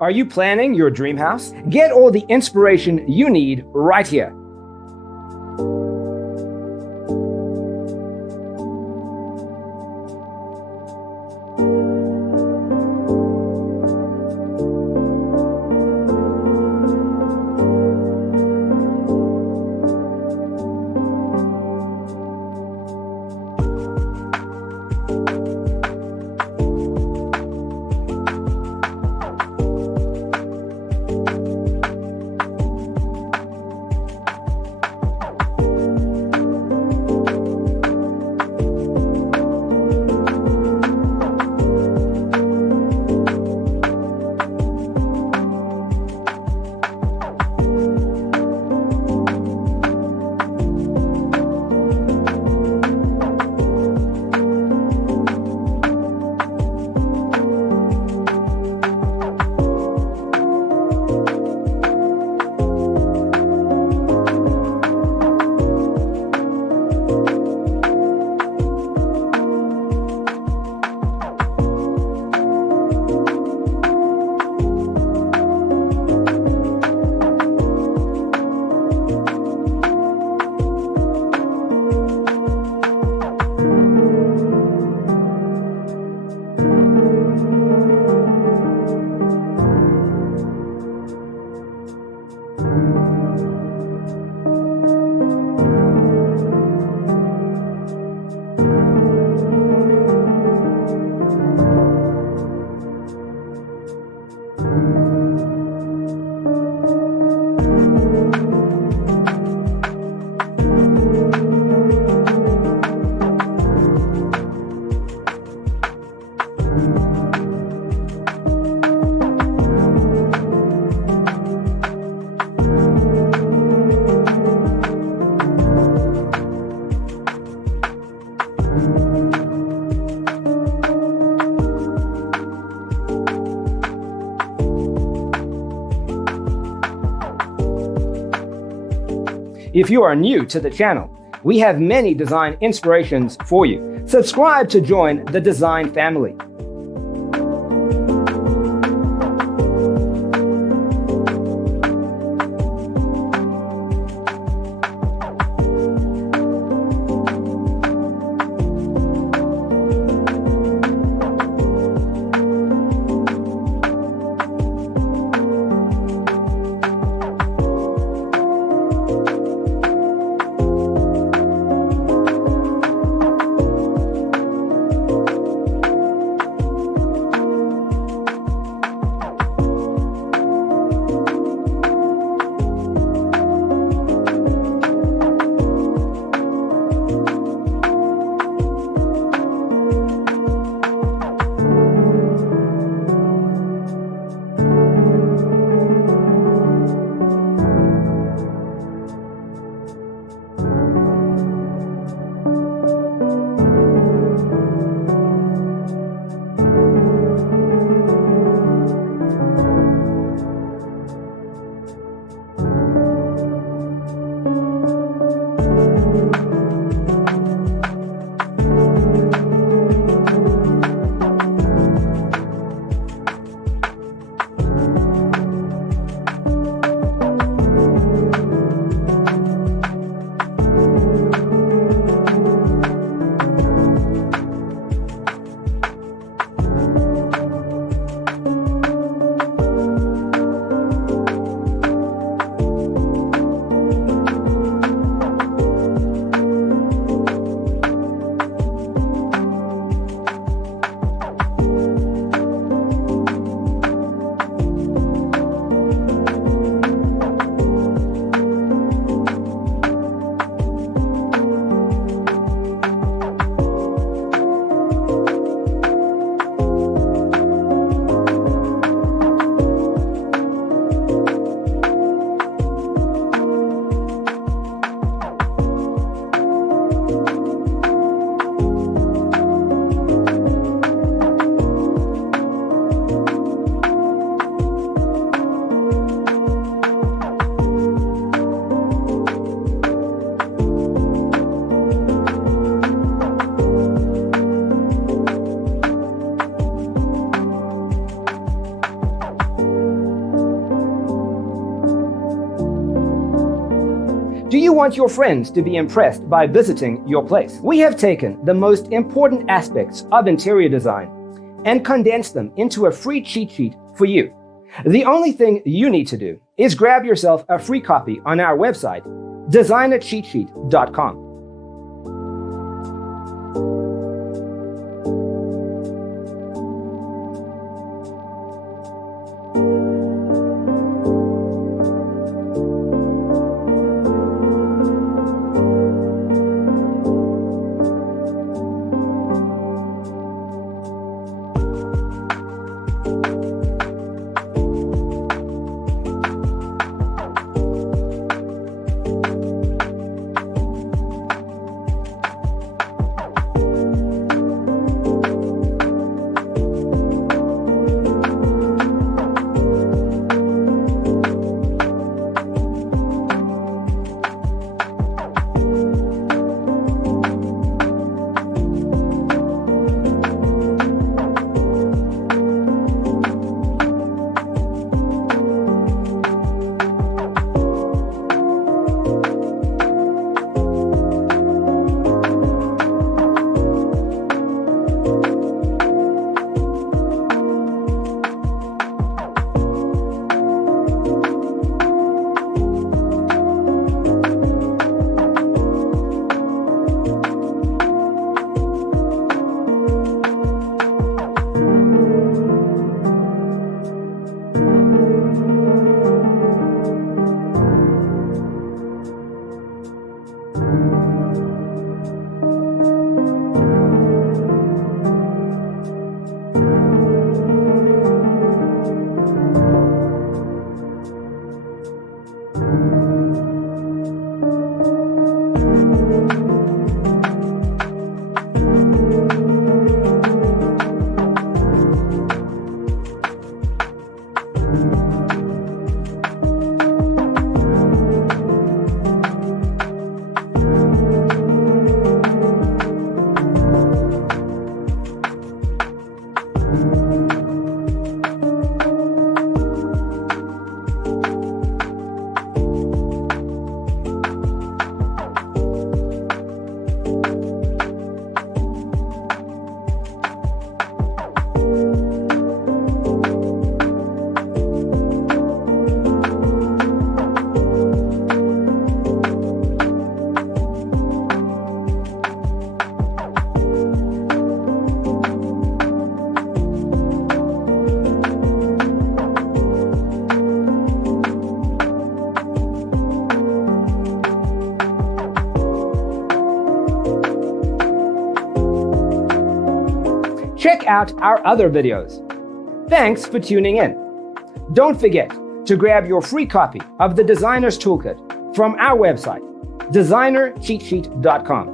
Are you planning your dream house? Get all the inspiration you need right here. If you are new to the channel, we have many design inspirations for you. Subscribe to join the design family. Do you want your friends to be impressed by visiting your place? We have taken the most important aspects of interior design and condensed them into a free cheat sheet for you. The only thing you need to do is grab yourself a free copy on our website, designercheatsheet.com. Check out our other videos. Thanks for tuning in. Don't forget to grab your free copy of the Designer's Toolkit from our website, designercheatsheet.com.